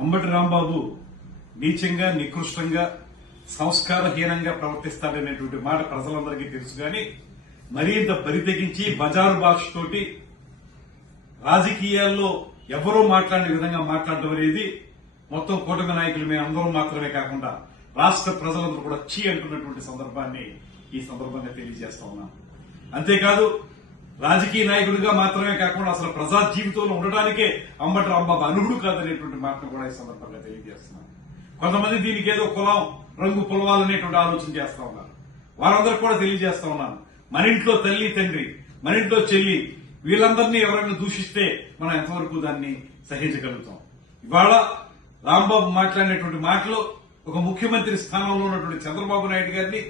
అంబటి రాంబాబు నీచంగా నికృష్టంగా సంస్కారహీనంగా ప్రవర్తిస్తాడనేటువంటి మాట ప్రజలందరికీ తెలుసు కానీ మరింత బరితెగించి బజారు భాషతోటి రాజకీయాల్లో ఎవరూ మాట్లాడిన విధంగా మాట్లాడడం అనేది మొత్తం కూటమి నాయకులు మేము అందరూ మాత్రమే కాకుండా రాష్ట్ర ప్రజలందరూ కూడా చీ అంటున్నటువంటి సందర్భాన్ని ఈ సందర్భంగా తెలియజేస్తా ఉన్నాను. అంతేకాదు రాజకీయ నాయకుడిగా మాత్రమే కాకుండా అసలు ప్రజా జీవితంలో ఉండడానికే అంబటి రాంబాబు అనుగుడు కాదనేటువంటి మాటను కూడా ఈ సందర్భంగా తెలియజేస్తున్నాను. కొంతమంది దీనికి ఏదో కులం రంగు పులవాలనేటువంటి ఆలోచన చేస్తా ఉన్నారు. వారందరూ కూడా తెలియజేస్తా ఉన్నాను, మన ఇంట్లో తల్లి తండ్రి, మన ఇంట్లో చెల్లి, వీళ్ళందరినీ ఎవరైనా దూషిస్తే మనం ఎంతవరకు దాన్ని సహించగలుగుతాం. ఇవాళ రాంబాబు మాట్లాడినటువంటి మాటలు ఒక ముఖ్యమంత్రి స్థానంలో ఉన్నటువంటి చంద్రబాబు నాయుడు గారిని,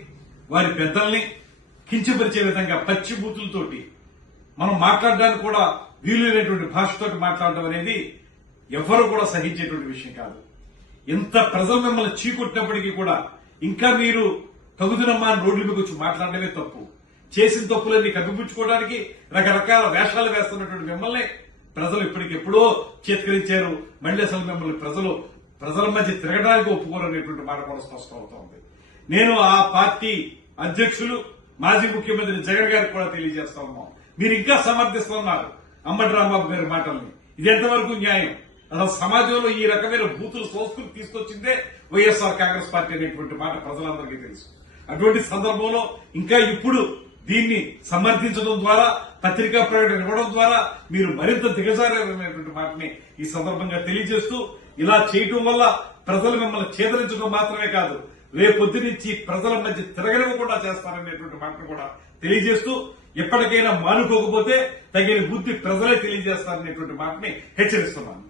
వారి పెద్దల్ని కించపరిచే విధంగా పచ్చి బూతులతోటి మనం మాట్లాడడానికి కూడా వీలులేనటువంటి భాషతోటి మాట్లాడడం అనేది ఎవరు కూడా సహించేటువంటి విషయం కాదు. ఇంత ప్రజలు మిమ్మల్ని చీకొట్టినప్పటికీ కూడా ఇంకా మీరు తగుదనమ్మా అని రోడ్ల మీద వచ్చి మాట్లాడడమే తప్పు. చేసిన తప్పులన్నీ కప్పిపుచ్చుకోవడానికి రకరకాల వేషాలు వేస్తున్నటువంటి మిమ్మల్ని ప్రజలు ఇప్పటికెప్పుడో చేత్కరించారు. మళ్లీ అసలు మిమ్మల్ని ప్రజల మధ్య తిరగడానికి ఒప్పుకోరనేటువంటి మాట కూడా స్పష్టం అవుతోంది. నేను ఆ పార్టీ అధ్యక్షులు మాజీ ముఖ్యమంత్రి జగన్ గారికి కూడా తెలియజేస్తా ఉన్నాం, మీరు ఇంకా సమర్థిస్తున్నారు అంబటి రాంబాబు గారి మాటల్ని. ఇది ఎంతవరకు న్యాయం? అసలు సమాజంలో ఈ రకమైన బూతుల సంస్కృతి తీసుకొచ్చిందే వైఎస్ఆర్ కాంగ్రెస్ పార్టీ అనేటువంటి మాట ప్రజలందరికీ తెలుసు. అటువంటి సందర్భంలో ఇంకా ఇప్పుడు దీన్ని సమర్థించడం ద్వారా, పత్రికా ప్రకటన ఇవ్వడం ద్వారా మీరు మరింత దిగజారనేటువంటి మాటని ఈ సందర్భంగా తెలియజేస్తూ, ఇలా చేయటం వల్ల ప్రజలు మిమ్మల్ని చేదరించడం మాత్రమే కాదు, రేపొద్దు నుంచి ప్రజల మధ్య తిరగనివ్వకుండా చేస్తారనేటువంటి మాటను కూడా తెలియజేస్తూ, ఎప్పటికైనా మానుకోకపోతే తగిన బుద్ధి ప్రజలే తెలియజేస్తారనేటువంటి మాటని హెచ్చరిస్తున్నాను.